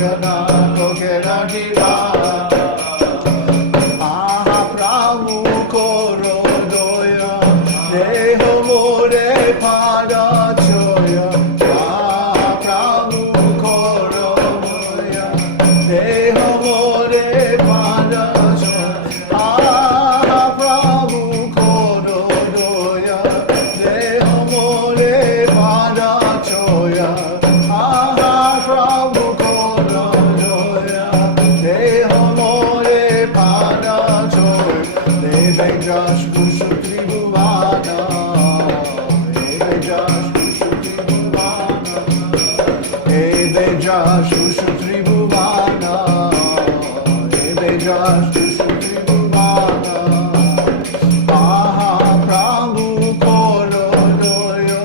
Jana Kokera Diva Aha Prabhu Koro Doya Deho More Pada Choya Aha Prabhu Koro Doya Deho More Pada Choya Aha Prabhu Koro Doya Deho More Pada Choya Aha Prabhu Koro Doya Deho More Pada Choya Deve Josh Kushu Tribhuvana Deve Josh Kushu Tribhuvana Deve Josh Kushu Tribhuvana Deve Josh Kushu Tribhuvana Aha Prabhu Koro Doya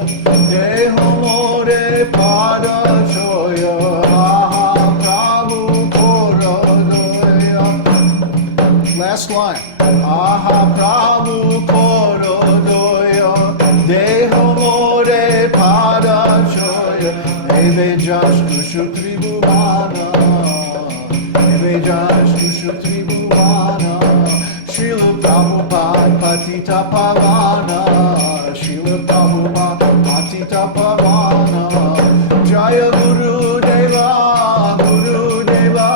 Deho More Pada Choya Aha Prabhu Koro Doya Last line. Aha Prabhu Koro Doya Deho More Pada Choya Eve Josh Kushu Tribhuvana Eve Josh Kushu Tribhuvana Srila Prabhupada Patita Pavana Srila Prabhupada Patita Pavana Jaya Guru Deva Guru Deva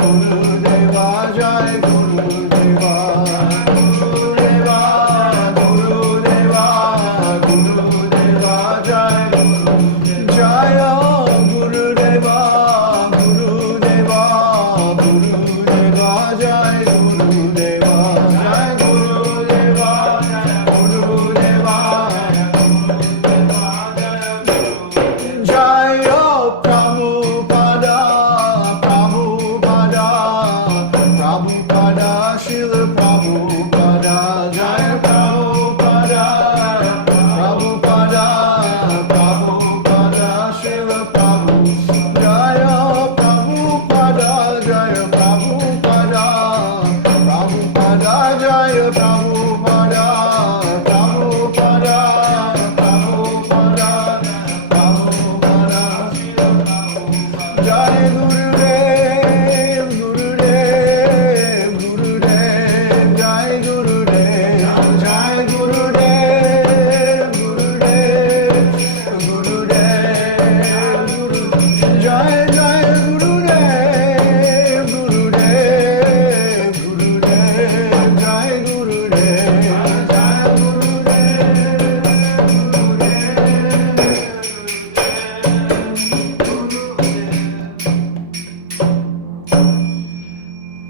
Guru Deva Jaya Guru Deva Guru Deva Guru Deva Guru Deva Jaya Guru Jaya Guru Deva Guru Deva Guru Deva Jaya Guru Deva Jaya Guru Deva Guru Deva Jaya Prabhupada Prabhupada Prabhupada Srila Prabhupada Jaya Prabhupada Prabhupada Prabhupada Srila Prabhupada Jaya Prabhupada Jaya Prabhupada Prabhupada Jaya Prabhupada Prabhupada Prabhupada Prabhupada Jai Gurudev Gurudev Gurudev Jai Gurudev Jai Gurudev Gurudev Gurudev Jai Jai Gurudev Gurudev Gurudev Jai Gurudev Jai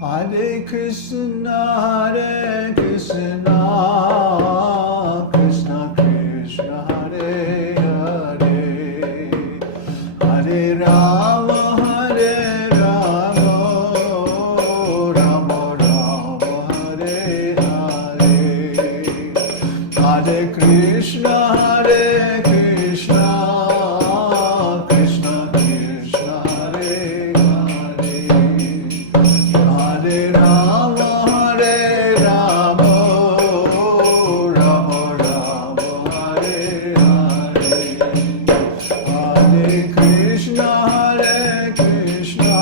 Hare Krishna Krishna Krishna Hare Hare Hare Rama Rama Rama Hare Hare Hare Krishna Krishna Krishna Hare Hare Hare Rama Rama Rama Hare Hare Hare Krishna Krishna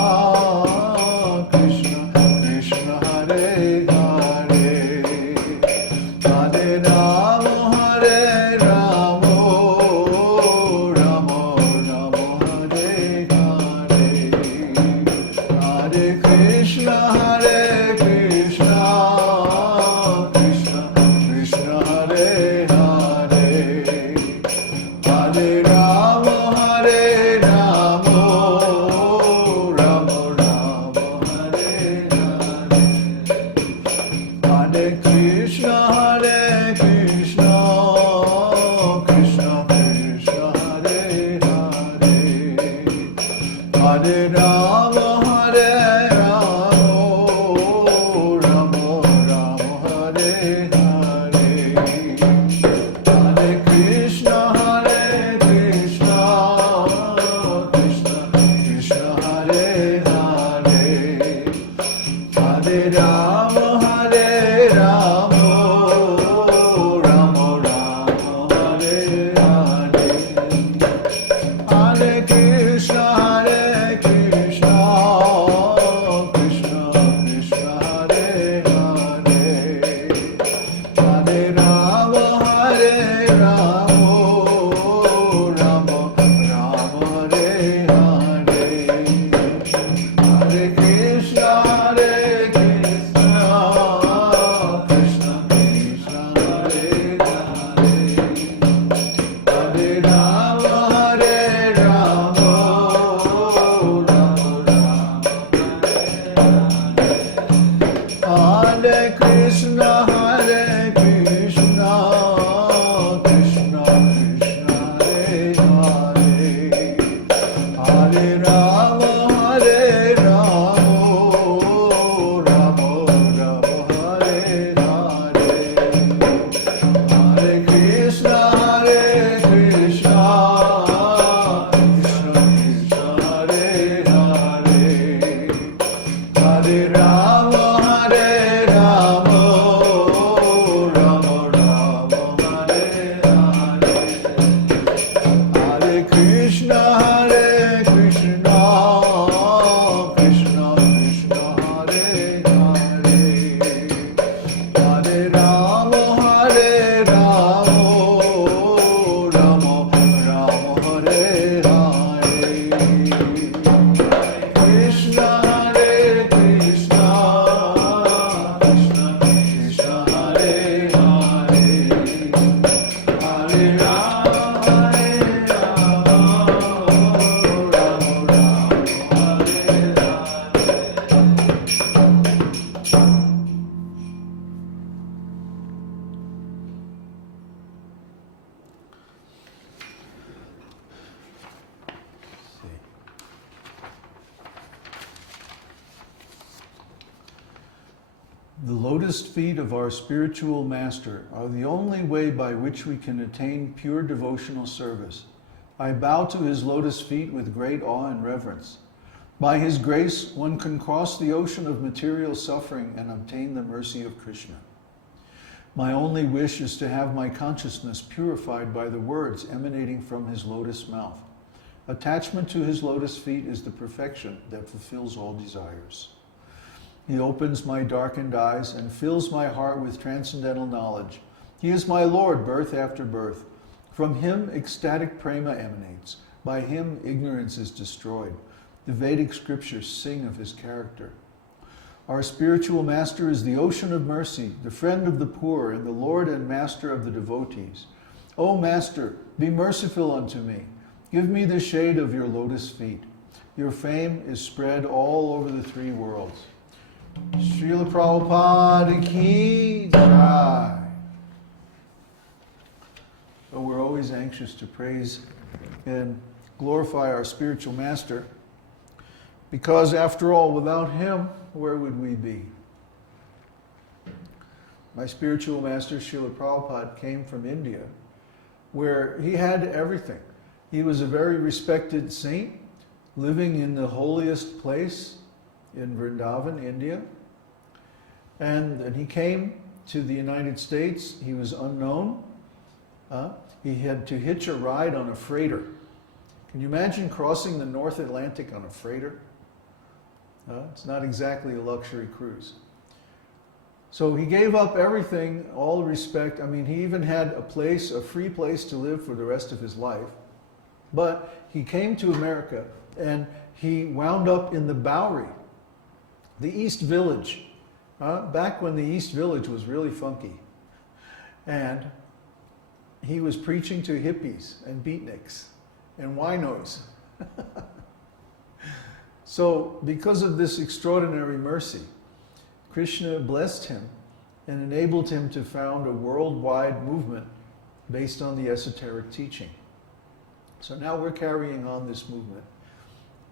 Krishna Hare Hare Hare Rama Rama Rama Hare Hare Hare Krishna Krishna Krishna Hare Hare Hare Rama Rama Rama Hare Hare Hare Krishna Krishna Krishna Hare Hare Hare Rama Rama Hare Hare Hare Krishna Krishna Krishna Hare Hare Hare Rama Rama Hare Hare Hare Krishna The lotus feet of our spiritual master are the only way by which we can attain pure devotional service. I bow to his lotus feet with great awe and reverence. By his grace, one can cross the ocean of material suffering and obtain the mercy of Krishna. My only wish is to have my consciousness purified by the words emanating from his lotus mouth. Attachment to his lotus feet is the perfection that fulfills all desires. He opens my darkened eyes and fills my heart with transcendental knowledge. He is my Lord, birth after birth. From him, ecstatic prema emanates. By him, ignorance is destroyed. The Vedic scriptures sing of his character. Our spiritual master is the ocean of mercy, the friend of the poor, and the Lord and master of the devotees. O Master, be merciful unto me. Give me the shade of your lotus feet. Your fame is spread all over the three worlds. Srila Prabhupada ki jai. So we're always anxious to praise and glorify our spiritual master, because after all, without him, where would we be? My spiritual master, Srila Prabhupada, came from India, where he had everything. He was a very respected saint, living in the holiest place in Vrindavan, India. And he came to the United States. He was unknown. He had to hitch a ride on a freighter. Can you imagine crossing the North Atlantic on a freighter? It's not exactly a luxury cruise. So he gave up everything, all respect. I mean, he even had a free place to live for the rest of his life. But he came to America and he wound up in the Bowery, the East Village, back when the East Village was really funky. And he was preaching to hippies and beatniks and winos. So because of this extraordinary mercy, Krishna blessed him and enabled him to found a worldwide movement based on the esoteric teaching. So now we're carrying on this movement.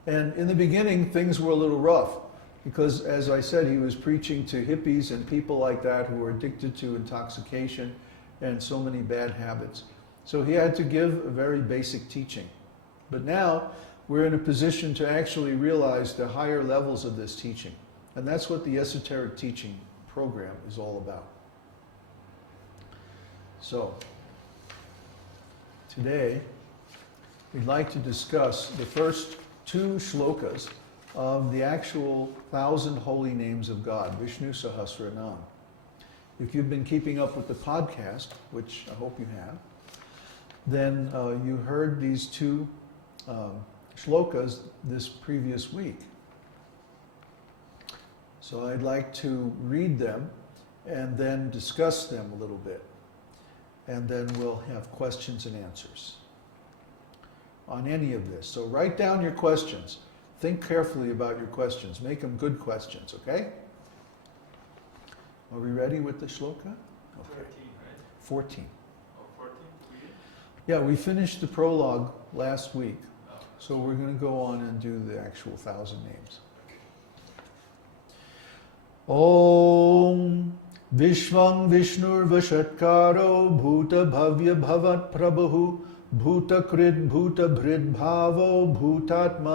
And in the beginning, things were a little rough because, as I said, he was preaching to hippies and people like that who were addicted to intoxication and so many bad habits. So he had to give a very basic teaching. But now we're in a position to actually realize the higher levels of this teaching. And that's what the esoteric teaching program is all about. So, today, we'd like to discuss the first two shlokas of the actual 1,000 holy names of God, Viṣṇusahasranāma. If you've been keeping up with the podcast, which I hope you have, then you heard these two shlokas this previous week. So I'd like to read them and then discuss them a little bit. And then we'll have questions and answers on any of this. So write down your questions. Think carefully about your questions. Make them good questions, okay? Are we ready with the shloka? Okay. 14, right? 14. Oh, 14? Yeah, we finished the prologue last week. So we're going to go on and do the actual 1,000 names. Om Vishvam Vishnur Vashatkaro Bhuta Bhavya Bhavat Prabhu Bhuta Krid Bhuta Bhrid Bhavo Bhutatma